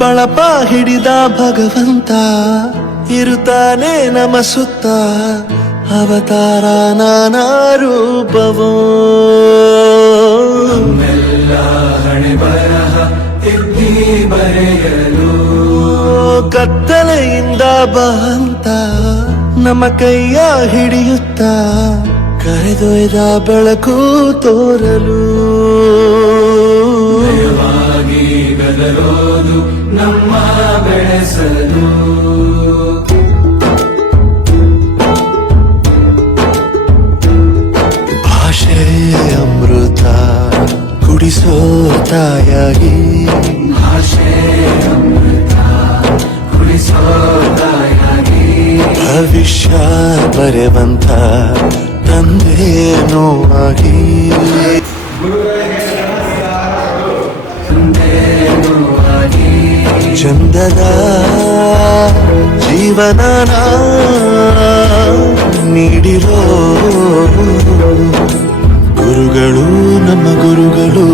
ಬಳಪ ಹಿಡಿದ ಭಗವಂತ ಇರುತ್ತಾನೆ ನಮ ಸುತ್ತ ಅವತಾರ ನಾನಾ ರೂಪವೋ ಹಣೆ ಬರಹ ತಿದ್ದಿ ಬರೆಯಲು ಕತ್ತಲೆಯಿಂದ ಬಂತ ನಮ್ಮ ಕೈಯ ಹಿಡಿಯುತ್ತ ಕರೆದೊಯ್ದ ಬೆಳಕು ತೋರಲು ಭಯವಾಗಿ ಗದರೋದು ನಮ್ಮ ಬೆಳೆಸಲು ಭಾಷೆ ಅಮೃತ ಕುಡಿಸೋ ತಾಯಾಗಿ ಭಾಷೆ ಅಮೃತ ಕುಡಿಸೋ ತಾಯಾಗಿ ಭವಿಷ್ಯ ಬರೆವಂತ ತಂದೇನೋ ಆಗಿ ತಂದೇನೋ ಆಗಿ ಚಂದದ ಜೀವನನ ನೀಡಿರೋ ಗುರುಗಳು ನಮ್ಮ ಗುರುಗಳು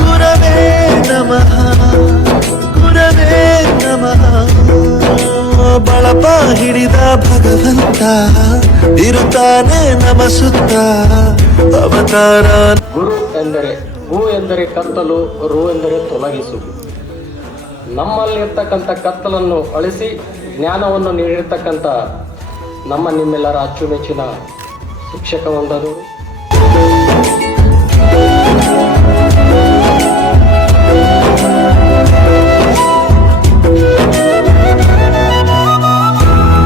ಗುರವೇ ನಮಃ ಗುರವೇ ನಮಃ ಬಳಪ ಹಿಡಿದ ಭಗವಂತ ಇರುತ್ತಾನೆ ನಮ ಸುತ್ತ ಅವತಾರ ಗುರು ಎಂದರೆ ಹೂ ಎಂದರೆ ಕತ್ತಲು ರು ಎಂದರೆ ತೊಲಗಿಸು. ನಮ್ಮಲ್ಲಿರ್ತಕ್ಕಂಥ ಕತ್ತಲನ್ನು ಅಳಿಸಿ ಜ್ಞಾನವನ್ನು ನೀಡಿರ್ತಕ್ಕಂಥ ನಮ್ಮ ನಿಮ್ಮೆಲ್ಲರ ಅಚ್ಚುಮೆಚ್ಚಿನ ಶಿಕ್ಷಕ ಒಂದರು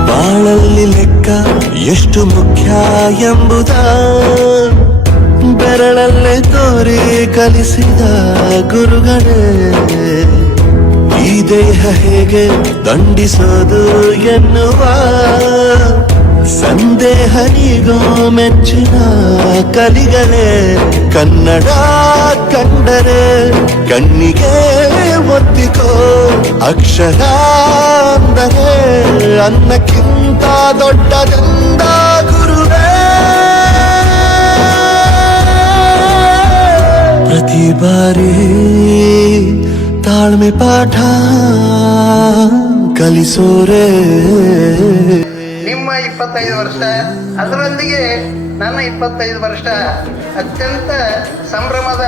ಬಾಳಲ್ಲಿ ಲೆಕ್ಕ ಎಷ್ಟು ಮುಖ್ಯ ಎಂಬುದ ಬೆರಳಲ್ಲೇ ತೋರಿ ಕಲಿಸಿದ ಗುರುಗಳೇ ಈ ದೇಹ ಹೇಗೆ ದಂಡಿಸೋದು ಎನ್ನುವ ಸಂದೇಹ ನೀಗೋ ಮೆಚ್ಚಿನ ಕಲಿಗಳೇ ಕನ್ನಡ ಕಂಡರೆ ಕಣ್ಣಿಗೆ ಒತ್ತಿಕೋ ಅಕ್ಷರ ಅಂದರೆ ಅನ್ನಕ್ಕಿಂತ ದೊಡ್ಡದೆಂದ ಗುರುವೇ ಪ್ರತಿ ಬಾರಿ ತಾಳ್ಮೆ ಪಾಠ ಕಲಿಸೋರೆ ನಿಮ್ಮ 25 ವರ್ಷ ಅದರೊಂದಿಗೆ ನನ್ನ 25 ವರ್ಷ ಅತ್ಯಂತ ಸಂಭ್ರಮದ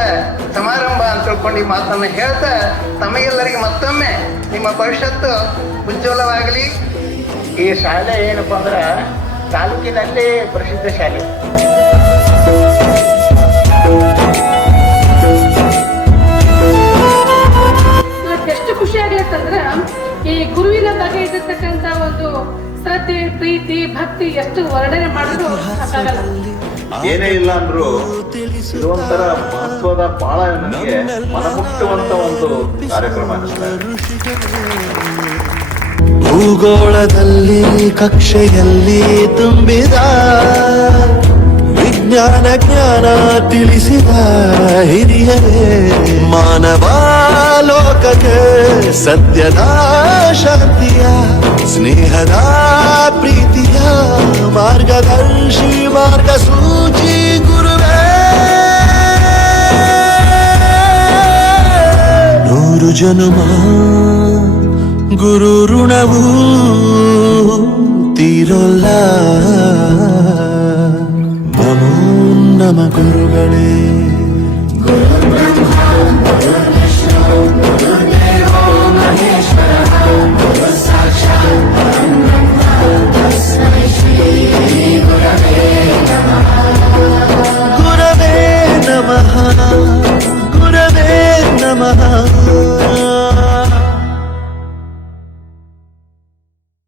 ಸಮಾರಂಭ ಅಂತ ತಿಳ್ಕೊಂಡು ಈ ಮಾತನ್ನು ಹೇಳ್ತಾ ತಮಗೆಲ್ಲರಿಗೆ ಮತ್ತೊಮ್ಮೆ ನಿಮ್ಮ ಭವಿಷ್ಯತ್ತು ಉಜ್ವಲವಾಗಲಿ. ಈ ಶಾಲೆ ಏನಪ್ಪ ಅಂದ್ರೆ ತಾಲೂಕಿನಲ್ಲಿ ಪ್ರಸಿದ್ಧ ಶಾಲೆ. ಎಷ್ಟು ಖುಷಿ ಆಗ್ಲತ್ತಂದ್ರೆ ಈ ಗುರುವಿನ ಬಗ್ಗೆ ಇರತಕ್ಕಂತ ಒಂದು ಶ್ರದ್ಧೆ ಪ್ರೀತಿ ಭಕ್ತಿ ಎಷ್ಟು ವರ್ಣನೆ ಮಾಡಿದ್ರು ಸಾಕಾಗಲ್ಲ. ಏನೇ ಇಲ್ಲ ಅಂದ್ರೂ ಇದೊಂಥರ ಮಹತ್ವದ ಬಹಳ ನನಗೆ ಮನಮುಟ್ಟುವಂತ ಒಂದು ಕಾರ್ಯಕ್ರಮ ಅನಿಸ್ತಾ ಇದೆ. ಭೂಗೋಳದಲ್ಲಿ ಕಕ್ಷೆಯಲ್ಲಿ ತುಂಬಿದ ವಿಜ್ಞಾನ ಜ್ಞಾನ ತಿಳಿಸಿದ ಹಿರಿಯರೇ ಮಾನವ ಲೋಕಕ್ಕೆ ಸತ್ಯದ ಶಾಂತಿಯ ಸ್ನೇಹದ ಪ್ರೀತಿಯ ಮಾರ್ಗದರ್ಶಿ ಮಾರ್ಗಸೂಚಿ ಗುರುವೇ 100 ಜನುಮ ಗುರು ಋಣವು ತೀರೋಲ್ಲ. ನಮೋ ನಮ ಗುರುಗಳೇ.